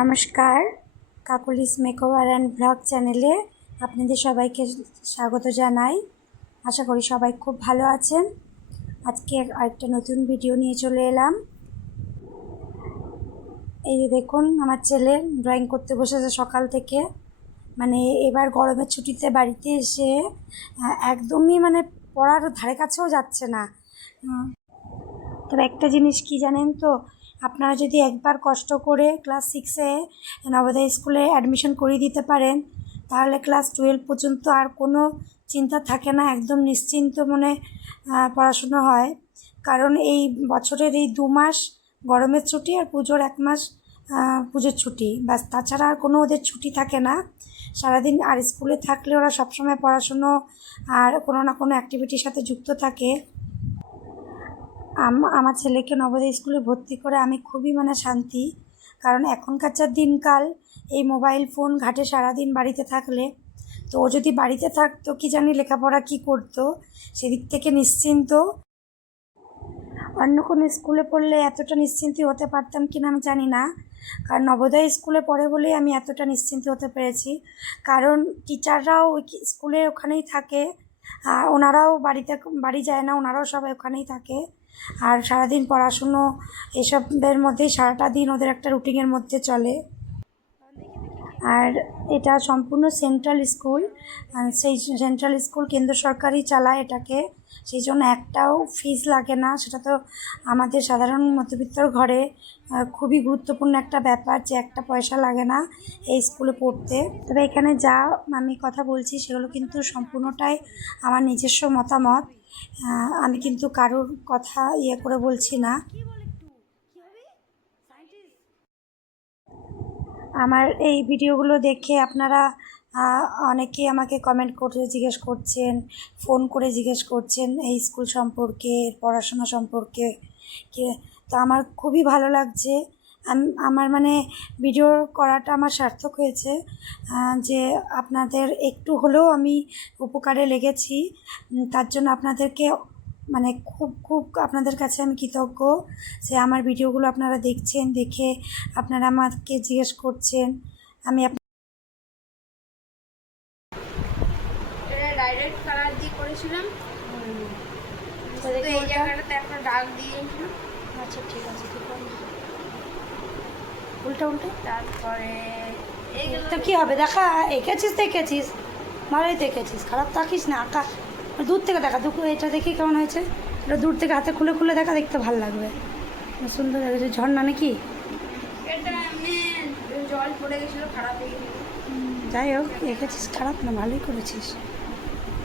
নমস্কার, Kokkalis makeover and blog চ্যানেলে আপনাদের সবাইকে স্বাগত জানাই। আশা করি সবাই খুব ভালো আছেন। আজকে আরেকটা নতুন ভিডিও নিয়ে চলে এলাম। এই যে দেখুন, আমার ছেলে ড্রয়িং করতে বসেছে সকাল থেকে। মানে এবার গরমের ছুটিতে বাড়িতে এসে একদমই মানে পড়ার ধারে কাছেও যাচ্ছে না। তবে একটা জিনিস কি জানেন তো আপনারা যদি একবার কষ্ট করে ক্লাস সিক্সে নবোদয় স্কুলে অ্যাডমিশন করিয়ে দিতে পারেন, তাহলে ক্লাস টুয়েলভ পর্যন্ত আর কোনো চিন্তা থাকে না, একদম নিশ্চিন্ত মনে পড়াশুনো হয়। কারণ এই বছরের এই দু মাস গরমের ছুটি আর পুজোর এক মাস পুজোর ছুটি। ব্যাস, তাছাড়া আর কোনো ওদের ছুটি থাকে না। সারাদিন আর স্কুলে থাকলে ওরা সবসময় পড়াশুনো আর কোনো না কোনো অ্যাক্টিভিটির সাথে যুক্ত থাকে। আমার ছেলেকে নবোদয় স্কুলে ভর্তি করে আমি খুবই মানে শান্তি। কারণ এখনকার যা দিনকাল, এই মোবাইল ফোন ঘাটে সারাদিন বাড়িতে থাকলে, তো ও যদি বাড়িতে থাকতো, কি জানি লেখাপড়া কি করতো, সেদিক থেকে নিশ্চিন্ত। অন্য কোনো স্কুলে পড়লে এতটা নিশ্চিন্ত হতে পারতাম কি না আমি জানি না। কারণ নবোদয় স্কুলে পড়ে বলেই আমি এতটা নিশ্চিন্ত হতে পেরেছি। কারণ টিচাররাও ওই স্কুলে ওখানেই থাকে। আর ওনারাও বাড়িতে, বাড়ি যায় না, ওনারাও সবাই ওখানেই থাকে। আর সারাদিন পড়াশুনো এসবের মধ্যেই সারাটা দিন ওদের একটা রুটিনের মধ্যে চলে। আর এটা সম্পূর্ণ সেন্ট্রাল স্কুল সেই সেন্ট্রাল স্কুল কেন্দ্র সরকারই চালায় এটাকে। সেই জন্য একটাও ফিস লাগে না, সেটা তো আমাদের সাধারণ মধ্যবিত্তর ঘরে খুবই গুরুত্বপূর্ণ একটা ব্যাপার যে একটা পয়সা লাগে না এই স্কুলে পড়তে। তবে এখানে যা আমি কথা বলছি সেগুলো কিন্তু সম্পূর্ণটাই আমার নিজস্ব মতামত। আমি কিন্তু কারোর কথা ইয়ে করে বলছি না। আমার এই ভিডিওগুলো দেখে আপনারা অনেকেই আমাকে কমেন্ট করে জিজ্ঞেস করছেন ফোন করে জিজ্ঞেস করছেন এই স্কুল সম্পর্কে পড়াশোনা সম্পর্কে। কে, তো আমার খুবই ভালো লাগছে। আমার মানে ভিডিও করাটা আমার সার্থক হয়েছে যে আপনাদের একটু হলেও আমি উপকারে লেগেছি। তার জন্য আপনাদেরকে মানে খুব খুব আপনাদের কাছে আমি কৃতজ্ঞ যে আমার ভিডিওগুলো আপনারা দেখছেন দেখে আপনারা আমাকে জিজ্ঞেস করছেন। আমি আপ- ডাইরেক্ট কালার দিয়ে করেছিলাম। তো এই জায়গাটাতে একটা দাগ দিয়েছিলাম আচ্ছা ঠিক আছে ঠিক আছে। উল্টা উল্টা? তারপরে তো কী হবে? দেখা এঁকেছিস দেখেছিস ভালোই দেখেছিস খারাপ থাকিস না আঁকা। দূর থেকে দেখা দুঃখ এটা দেখি কেমন হয়েছে? এটা দূর থেকে হাতে খুলে খুলে দেখা দেখতে ভালো লাগবে। সুন্দর লাগছে ঝর্ণা নাকি? যাই হোক এঁকেছিস খারাপ না ভালোই করেছিস।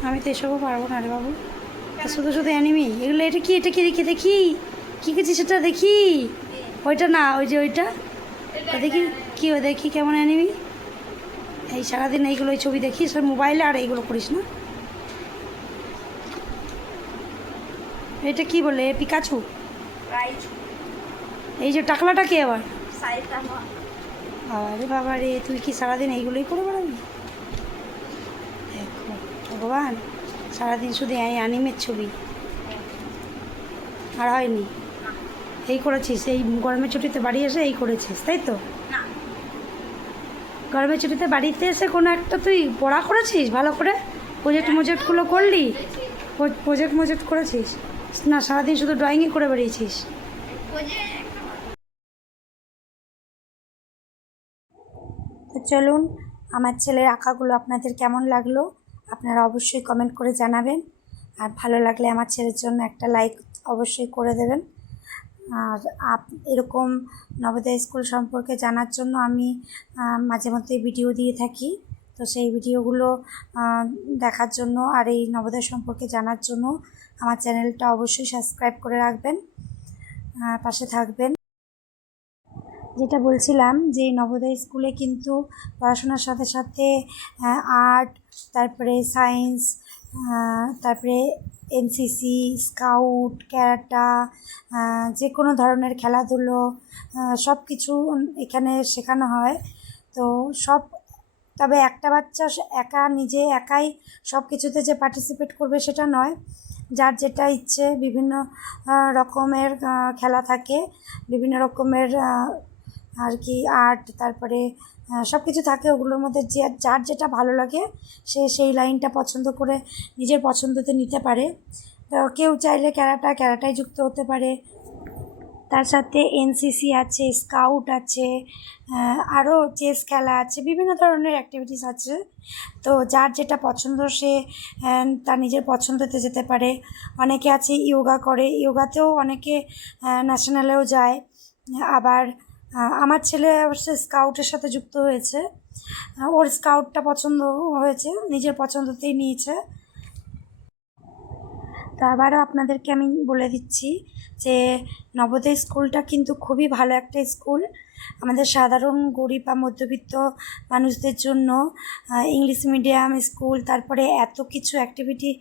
আমি তো এসবও পারব না রে বাবু। শুধু শুধু অ্যানিমি এগুলো এটা কি এটা কি দেখি দেখি। কী কেছিস সেটা দেখি? ওইটা না ওই যে ওইটা? দেখি কি দেখি কেমন অ্যানিমি এই সারাদিন এইগুলো ছবি দেখিস আর মোবাইলে আর এইগুলো করিস না। এটা কি বলে? পিকাচু রাইট এই যে টাকলাটা কে আবার? বাবা রে বাবা রে তুই কি সারাদিন এইগুলোই করে বেড়াবি? দেখো ভগবান সারাদিন শুধু এই অ্যানিমের ছবি। আর হয়নি। এই করেছিস এই গরমের ছুটিতে বাড়ি এসে এই করেছিস তাই তো? গরমের ছুটিতে বাড়িতে এসে কোনো একটা তুই পড়া করেছিস ভালো করে? প্রজেক্ট মোজেক্টগুলো করলি? প্রজেক্ট মোজেক্ট করেছিস? না সারাদিন শুধু ড্রয়িংই করে বেরিয়েছিস তো চলুন আমার ছেলের আঁকাগুলো আপনাদের কেমন লাগল? আপনারা অবশ্যই কমেন্ট করে জানাবেন। আর ভালো লাগলে আমার ছেলের জন্য একটা লাইক অবশ্যই করে দেবেন। আর আপ, এরকম নবোদয় স্কুল সম্পর্কে জানার জন্য আমি মাঝে মধ্যে ভিডিও দিয়ে থাকি। তো সেই ভিডিওগুলো দেখার জন্য আর এই নবোদয় সম্পর্কে জানার জন্য আমার চ্যানেলটা অবশ্যই সাবস্ক্রাইব করে রাখবেন। পাশে থাকবেন। যেটা বলছিলাম যে নবোদয় স্কুলে কিন্তু পড়াশোনার সাথে সাথে আর্ট, তারপরে সায়েন্স তারপরে এনসিসি, স্কাউট, ক্যারাটা যে কোনো ধরনের খেলাধুলো সব কিছু এখানে শেখানো হয়। তো সব, তবে একটা বাচ্চা একা, নিজে একাই সব কিছুতে যে পার্টিসিপেট করবে সেটা নয়। যার যেটা ইচ্ছে, বিভিন্ন রকমের খেলা থাকে। বিভিন্ন রকমের আর কি আর্ট তারপরে সব কিছু থাকে ওগুলোর মধ্যে যে যার যেটা ভালো লাগে, সে সেই লাইনটা পছন্দ করে নিজের পছন্দতে নিতে পারে। তো কেউ চাইলে ক্যারাটা ক্যারাটায় যুক্ত হতে পারে। তার সাথে এনসিসি আছে, স্কাউট আছে আরও চেস খেলা আছে, বিভিন্ন ধরনের অ্যাক্টিভিটিস আছে। তো যার যেটা পছন্দ সে তার নিজের পছন্দতে যেতে পারে। অনেকে আছে, ইয়োগা করে, ইয়োগাতেও অনেকে ন্যাশনালেও যায়। আবার আমার ছেলে অবশ্য স্কাউটের সাথে যুক্ত হয়েছে। ওর স্কাউটটা পছন্দ হয়েছে, নিজের পছন্দতেই নিয়েছে। তো আবারও আপনাদেরকে আমি বলে দিচ্ছি যে নবোদয় স্কুলটা কিন্তু খুবই ভালো একটা স্কুল। আমাদের সাধারণ গরিব বা মধ্যবিত্ত মানুষদের জন্য ইংলিশ মিডিয়াম স্কুল, তারপরে এত কিছু অ্যাক্টিভিটি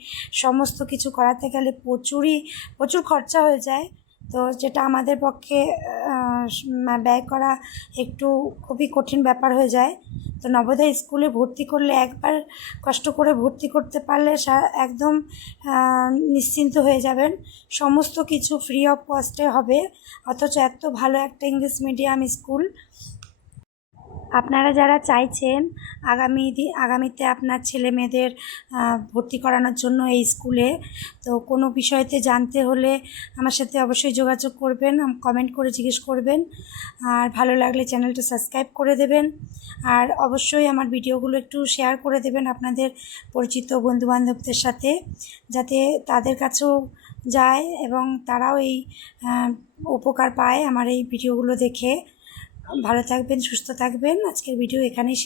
সমস্ত কিছু করাতে গেলে প্রচুরই, প্রচুর খরচা হয়ে যায়। তো যেটা আমাদের পক্ষে ব্যয় করা একটু খুবই কঠিন ব্যাপার হয়ে যায়। তো নবোদয় স্কুলে ভর্তি করলে একবার কষ্ট করে ভর্তি করতে পারলে একদম নিশ্চিন্ত হয়ে যাবেন। সমস্ত কিছু ফ্রি অফ কস্টে হবে। অথচ এত ভালো একটা ইংলিশ মিডিয়াম স্কুল আপনারা যারা চাইছেন আগামী আগামীতে আপনার ছেলে মেয়েদের ভর্তি করানোর জন্য এই স্কুলে, তো কোনো বিষয়তে জানতে হলে আমার সাথে অবশ্যই যোগাযোগ করবেন কমেন্ট করে জিজ্ঞেস করবেন। আর ভালো লাগলে চ্যানেলটা সাবস্ক্রাইব করে দেবেন। আর অবশ্যই আমার ভিডিওগুলো একটু শেয়ার করে দেবেন আপনাদের পরিচিত বন্ধুবান্ধবদের সাথে, যাতে তাদের কাছেও যায় এবং তারাও এই উপকার পায় আমার এই ভিডিওগুলো দেখে। ভালো থাকবেন সুস্থ থাকবেন আজকের ভিডিও এখানেই।